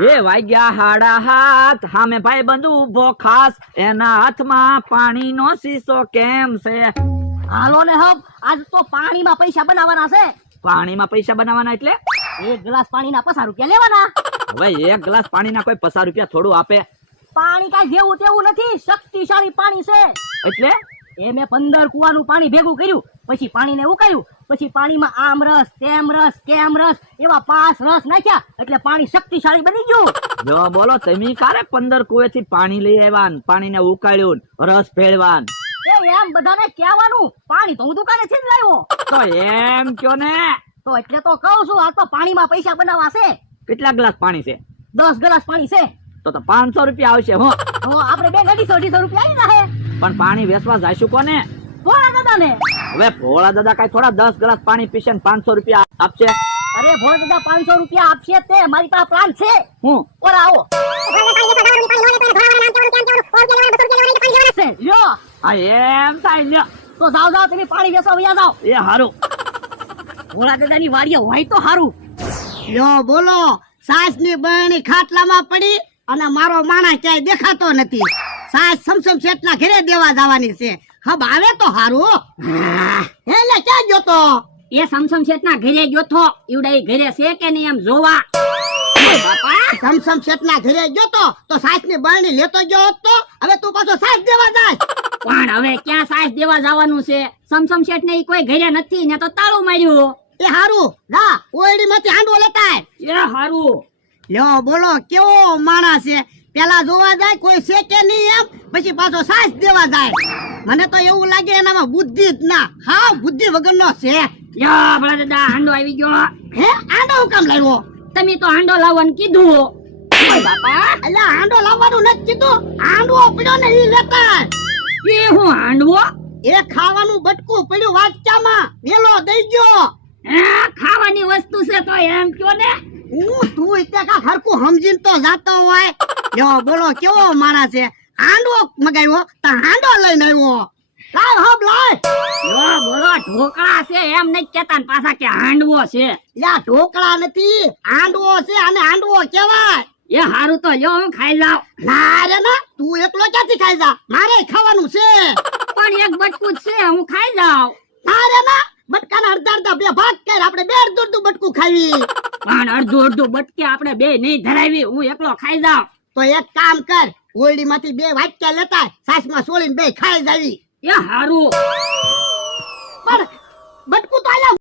એ વાગ્યા હાડા હાથ હામે ભાઈ બંધ ઉભો ખાસ એના હાથમાં પાણીનો શીશો કેમ છે? હાલો ને હબ, આજ તો પાણીમાં પૈસા બનાવવાના છે. પાણીમાં પૈસા બનાવવાના એટલે? એક ગ્લાસ પાણીના 50 રૂપિયા લેવાના. હવે એક ગ્લાસ પાણીના કોઈ 50 રૂપિયા થોડું આપે? પાણી કાંઈ જેવું તેવું નથી, શક્તિશાળી પાણી છે. એટલે એ મેં 15 કુવાનું પાણી ભેગું કર્યું, પછી પાણીને ઉકાળ્યું, પછી પાણીમાં આમ રસ, તેમ રસ, કેમ રસ એવા 5 રસ નાખ્યા, એટલે પાણી શક્તિશાળી બની ગયું. જો બોલો, તમે કારે 15 કુવેથી પાણી લઈ આવ્યા, પાણીને ઉકાળ્યું, રસ ભેળવાન? એ એમ બધાને કહેવાનું, પાણી તો હું દુકાનેથી જ લાવ્યો. તો એમ કયો ને. તો એટલે તો કહું છું, આ તો પાણીમાં પૈસા બનાવવા છે. કેટલા ગ્લાસ પાણી છે? 10 ગ્લાસ પાણી છે. તો 500 રૂપિયા આવશે. હો તો આપણે બે 250 રૂપિયા આવી જાહે. પણ પાણી વેચવા જાશું કોને? ભોળા દાદાને. હવે ભોળા દાદા કઈ થોડા 10 ગ્લાસ પાણી પીશે ને 500 રૂપિયા આપશે? અરે ભોળા દાદા 500 રૂપિયા આપશે તે મારી પાસે પ્લાન છે. હું ઓર આવો લ્યો. આ એમ થાય લ્યો. તો જાઓ તમે પાણી વેચવા વયા જાઓ. એ હારું. ભોળા દાદાની વાડીએ હોય તો હારું. લ્યો બોલો, સાસ ની બરણી ખાટલામાં પડી અને મારો માણસ ક્યાંય દેખાતો નથી. સાસ સમસમ શેઠ ના ઘરે દેવા જવાની છે. હબ આવે તો હારું. એટલે ક્યાં ગયો તો? એ સમસમ શેઠ ના ઘરે ગયો તો. ઈવડાઈ ઘરે છે કે નહીં એમ જોવા. સમસમ શેઠ ના ઘરે ગયો તો સાસ ની બરણી લેતો ગયો હોત તો હવે તું પાછો સાસ દેવા જાય. પણ હવે ક્યાં સાસ દેવા જવાનું છે? સમસમ શેઠ ને કોઈ ઘરે નથી ને તો તાળું માર્યું. એ હારું, લા ઓયડી માંથી હાંડવો લેતા આય. એ હારું. લ્યો બોલો, કેવો માણસ છે. પેલા જોવા જાય કોઈ છે કે નહીં એમ, પછી પાછો સાસ દેવા જાય. મને તો એવું લાગે એનામાં બુદ્ધિ જ ના, હા બુદ્ધિ વગરનો છે. લ્યો ભોળા દાદા, હાંડો આવી ગયો. હે આંડો હું કામ લાવ્યો? તમે તો હાંડો લાવવાનું કીધું. બાપા અલ્યા આંડો લાવવાનું નથી કીધું, હાંડવો પડ્યો ને ઈ લેતા. એ હું હાંડવો? એ ખાવાનું બટકું પડ્યું વાટકામાં, વેલો દઈ ગયો. ખાવાની વસ્તુ છે તો એમ કયો ને. તું એટલે કા હરકું સમજીને તો જાતો હોય. લ્યો બોલો, કેવો માણસ છે. હાંડવો મગાવ્યો તો હાંડો લઈને આવ્યો. લાવ હબ લાવ. લ્યો બોલો, ઢોકળા છે એમ નહીં કેતા ને પાછા કે હાંડવો છે. લ્યા ઢોકળા નથી, હાંડવો છે અને હાંડવો કહેવાય. એ હારું તો લ્યો હું ખાઈ જાવ. ના રે ના, તું એકલો ક્યાંથી ખાઈ જા, મારે ખાવાનું છે. પણ એક બટકું જ છે, હું ખાઈ જાવ. ના રે ના, બટકાના અડધા બે ભાગ કર, આપણે બે અડધું બટકું ખાવી. પણ અડધું બટકે આપણે બે નહીં ધરાવી, હું એકલો ખાઈ જાવ. તો એક કામ કર, ઓરડી માંથી 2 વાટકા લેતા સાસમાં સોળીને 2 ખાઈ જાવી. એ હારું. પણ બટકું તો આયા